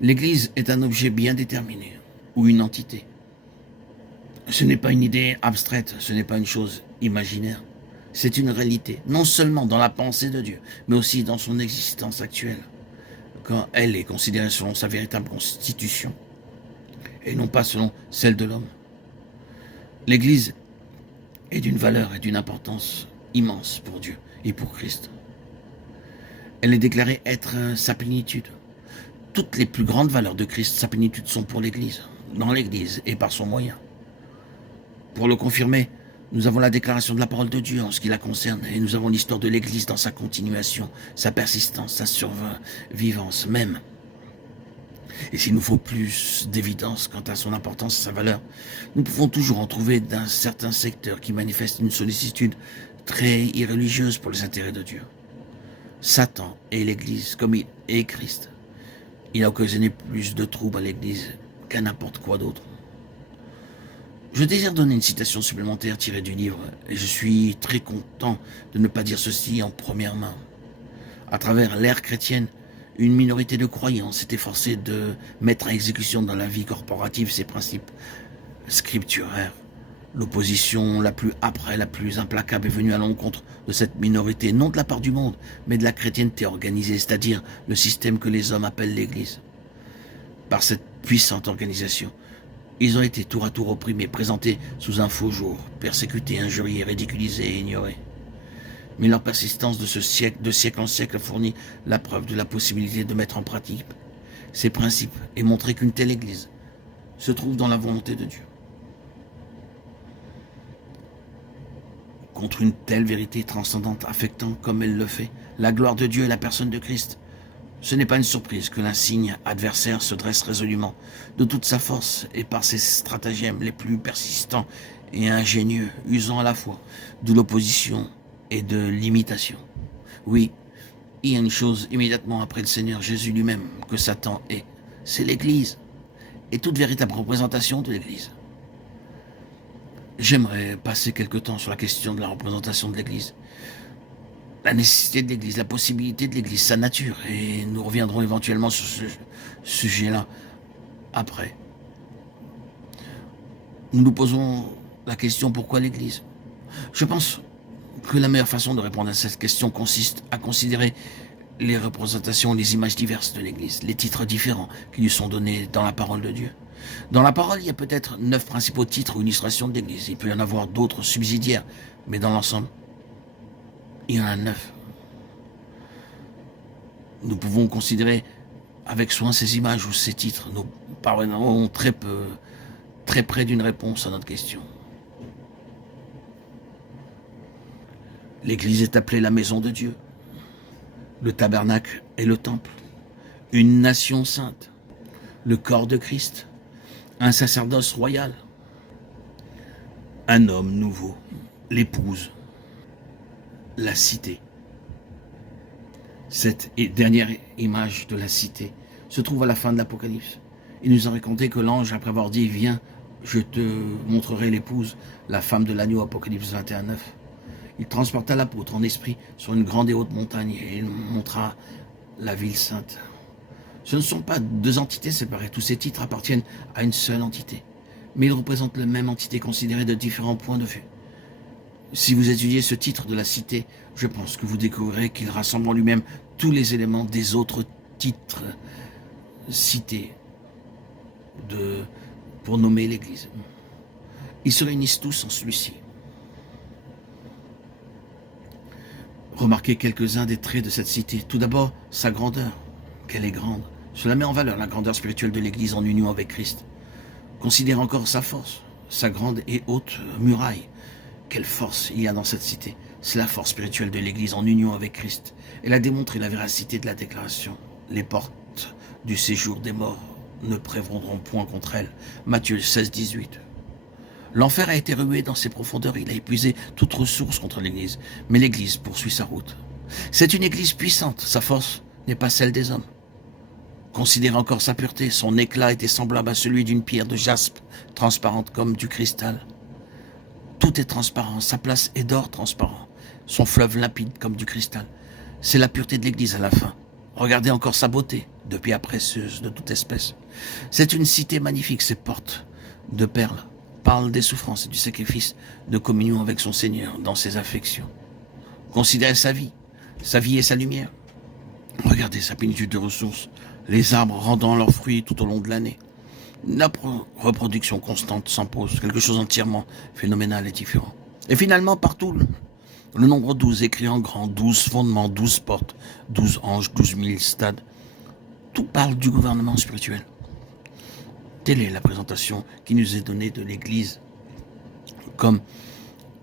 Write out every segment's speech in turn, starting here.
L'Église est un objet bien déterminé, ou une entité. Ce n'est pas une idée abstraite, ce n'est pas une chose imaginaire. C'est une réalité, non seulement dans la pensée de Dieu, mais aussi dans son existence actuelle, quand elle est considérée selon sa véritable constitution, et non pas selon celle de l'homme. L'Église est d'une valeur et d'une importance immense pour Dieu et pour Christ. Elle est déclarée être sa plénitude. Toutes les plus grandes valeurs de Christ, sa plénitude, sont pour l'Église, dans l'Église et par son moyen. Pour le confirmer, nous avons la déclaration de la parole de Dieu en ce qui la concerne, et nous avons l'histoire de l'Église dans sa continuation, sa persistance, sa survivance même. Et s'il nous faut plus d'évidence quant à son importance et sa valeur, nous pouvons toujours en trouver dans certains secteurs qui manifestent une sollicitude très irreligieuse pour les intérêts de Dieu. Satan et l'Église, comme il est Christ, il a occasionné plus de troubles à l'Église qu'à n'importe quoi d'autre. Je désire donner une citation supplémentaire tirée du livre, et je suis très content de ne pas dire ceci en première main. À travers l'ère chrétienne, une minorité de croyants s'est efforcée de mettre à exécution dans la vie corporative ses principes scripturaires. L'opposition la plus âpre et la plus implacable est venue à l'encontre de cette minorité, non de la part du monde, mais de la chrétienté organisée, c'est-à-dire le système que les hommes appellent l'Église. Par cette puissante organisation, ils ont été tour à tour opprimés, présentés sous un faux jour, persécutés, injuriés, ridiculisés et ignorés. Mais leur persistance de siècle en siècle a fourni la preuve de la possibilité de mettre en pratique ces principes et montrer qu'une telle Église se trouve dans la volonté de Dieu. Contre une telle vérité transcendante affectant, comme elle le fait, la gloire de Dieu et la personne de Christ, ce n'est pas une surprise que l'insigne adversaire se dresse résolument, de toute sa force et par ses stratagèmes les plus persistants et ingénieux, usant à la fois de l'opposition et de l'imitation. Oui, il y a une chose immédiatement après le Seigneur Jésus lui-même que Satan est, c'est l'Église, et toute véritable représentation de l'Église. J'aimerais passer quelque temps sur la question de la représentation de l'Église, la nécessité de l'Église, la possibilité de l'Église, sa nature, et nous reviendrons éventuellement sur ce sujet-là après. Nous nous posons la question pourquoi l'Église ? Je pense que la meilleure façon de répondre à cette question consiste à considérer les représentations, les images diverses de l'Église, les titres différents qui lui sont donnés dans la parole de Dieu. Dans la parole, il y a peut-être 9 principaux titres ou illustrations de l'Église. Il peut y en avoir d'autres subsidiaires, mais dans l'ensemble, il y en a 9. Nous pouvons considérer avec soin ces images ou ces titres. Nous parviendrons très près d'une réponse à notre question. L'Église est appelée la maison de Dieu, le tabernacle et le temple, une nation sainte, le corps de Christ, un sacerdoce royal, un homme nouveau, l'épouse, la cité. Cette dernière image de la cité se trouve à la fin de l'Apocalypse. Il nous a raconté que l'ange, après avoir dit « Viens, je te montrerai l'épouse, la femme de l'agneau » Apocalypse 21:9. Il transporta l'apôtre en esprit sur une grande et haute montagne et il montra la ville sainte. Ce ne sont pas 2 entités séparées, tous ces titres appartiennent à une seule entité, mais ils représentent la même entité considérée de différents points de vue. Si vous étudiez ce titre de la cité, je pense que vous découvrirez qu'il rassemble en lui-même tous les éléments des autres titres cités pour nommer l'Église. Ils se réunissent tous en celui-ci. Remarquez quelques-uns des traits de cette cité. Tout d'abord, sa grandeur, qu'elle est grande. Cela met en valeur la grandeur spirituelle de l'Église en union avec Christ. Considérez encore sa force, sa grande et haute muraille. Quelle force il y a dans cette cité. C'est la force spirituelle de l'Église en union avec Christ. Elle a démontré la véracité de la déclaration. Les portes du séjour des morts ne prévaudront point contre elle. Matthieu 16:18. L'enfer a été rué dans ses profondeurs, il a épuisé toute ressource contre l'Église, mais l'Église poursuit sa route. C'est une Église puissante, sa force n'est pas celle des hommes. Considérez encore sa pureté, son éclat était semblable à celui d'une pierre de jaspe, transparente comme du cristal. Tout est transparent, sa place est d'or transparent, son fleuve limpide comme du cristal. C'est la pureté de l'Église à la fin. Regardez encore sa beauté, de pierres précieuses de toute espèce. C'est une cité magnifique, ses portes de perles parlent des souffrances et du sacrifice de communion avec son Seigneur dans ses affections. Considérez sa vie et sa lumière. Regardez sa plénitude de ressources, les arbres rendant leurs fruits tout au long de l'année. La reproduction constante s'impose, quelque chose entièrement phénoménal et différent. Et finalement, partout, le nombre 12 écrit en grand, 12 fondements, 12 portes, 12 anges, 12 000 stades. Tout parle du gouvernement spirituel. Telle est la présentation qui nous est donnée de l'Église, comme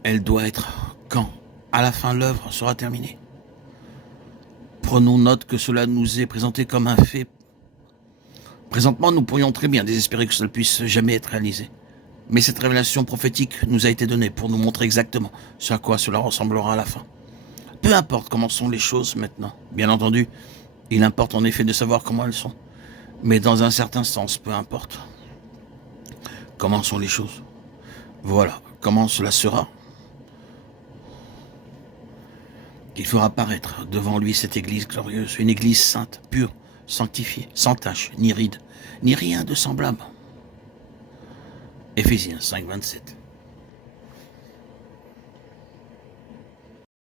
elle doit être quand, à la fin, l'œuvre sera terminée. Prenons note que cela nous est présenté comme un fait. Présentement, nous pourrions très bien désespérer que cela puisse jamais être réalisé. Mais cette révélation prophétique nous a été donnée pour nous montrer exactement ce à quoi cela ressemblera à la fin. Peu importe comment sont les choses maintenant. Bien entendu, il importe en effet de savoir comment elles sont. Mais dans un certain sens, peu importe. Comment sont les choses? Voilà, comment cela sera. Il fera paraître devant lui cette église glorieuse, une église sainte, pure, sanctifiée, sans tache, ni ride, ni rien de semblable. Éphésiens 5, 27.